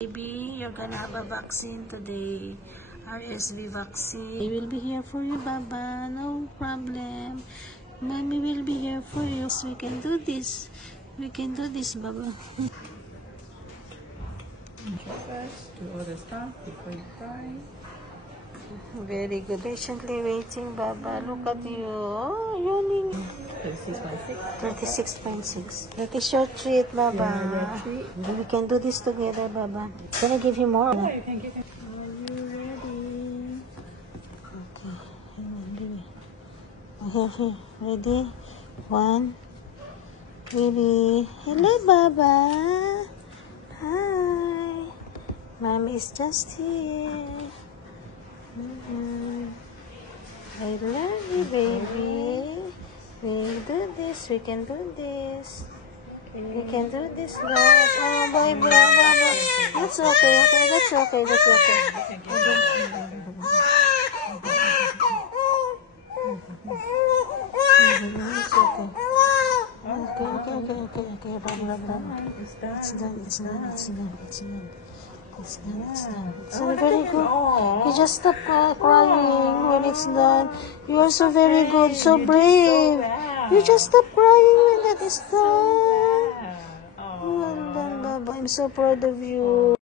Baby, you're gonna have a vaccine today. RSV vaccine. We will be here for you, Baba. No problem. Mommy will be here for you. So we can do this. We can do this, Baba. First, do all the stuff before you cry. Very good. Patiently waiting, Baba. Look at you. Oh, yawning. 36.6. 36.6. That is your treat, Baba. Yeah, your treat. We can do this together, Baba. Can I give you more? Yeah, you can give it. Are you ready? Okay. Hang on, baby. I have here. Ready? 1. Baby. Hello, Baba. Hi. Mommy is just here. I love you, baby. We do this. We can do this. We can do this, Lord. Oh, baby. Baba. That's okay. Okay. That's okay. That's okay. Okay, Baba. It's done. It's done. Very good. You just stop crying when it's done. You are so very good, so brave. You just stop crying when that is done. Well done, Baba. I'm so proud of you.